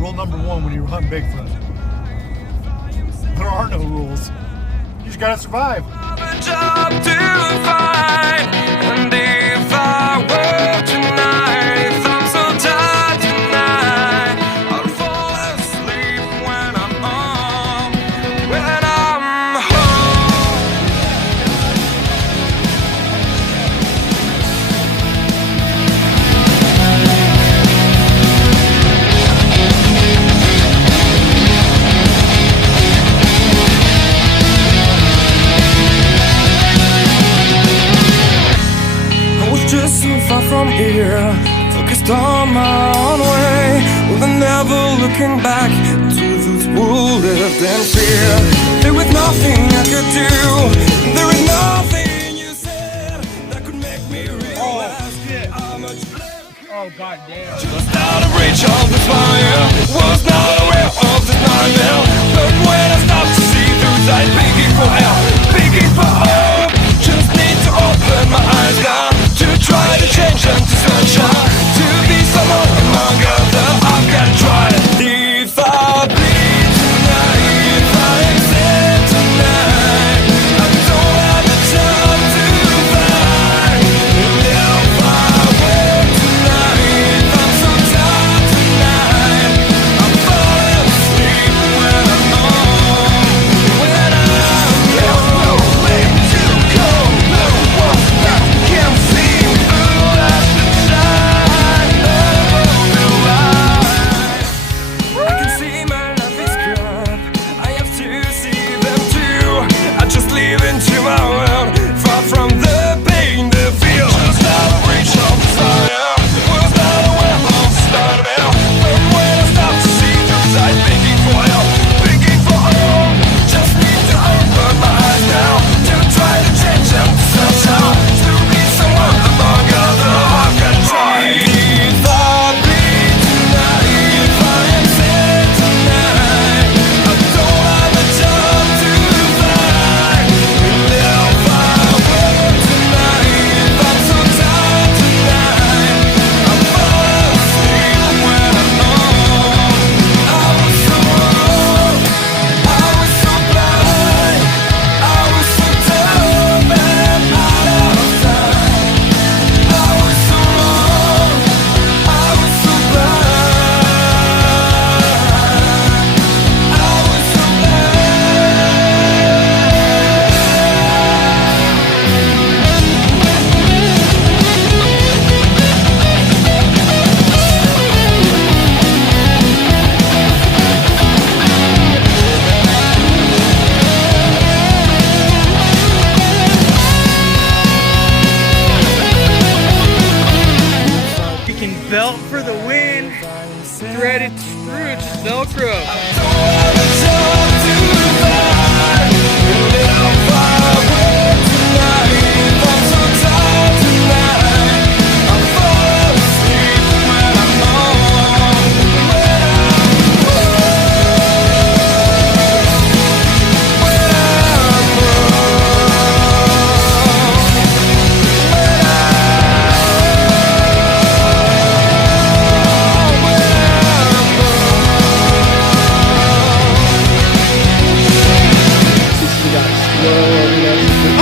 Rule number one when you hunt Bigfoot. There are no rules. You just gotta survive. A job to find, and if I were tonight, if I'm so tired tonight, I'll fall asleep when I'm home. When I'm home. I was just so far from here, focused on my own way, with never looking back to those who lived in fear. There was nothing I could do, there was nothing you said that could make me realize how much Oh, goddamn. just out of reach of the fire, was not aware of the nightmare. But when I stopped to see through sight, begging for help, begging for hope, just need to open my eyes now, to try to change them to sunshine, to be someone among others. I've got to try it. If I bleed tonight, if I accept tonight, I don't have the time to fight. And if I were tonight, I'm so tired tonight, I'm falling asleep when I'm home. When I'm there's no way to go, no one that can see through that shine of the light. I can see my life is crap, I have to see them too. I just live into my world, far from the pain, the fear. Just out of reach of desire, was not aware of the start of hell. But when I stop to see through sight, begging for help, begging for hope, just need to open my eyes now, to try to change them to sunshine, to be someone among others. I've got to try. If I bleed tonight, if I am sad tonight, I don't have a job to find. And if I were tonight, if I'm so tired tonight, I'm falling asleep when I'm home. I was so wrong, I was so blind, I was so dumb and out of time. I was so wrong, I was so blind, I was so You can belt for the win. Threaded screw, just Velcro.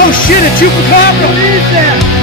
Oh shit, a chupacabra! What is that?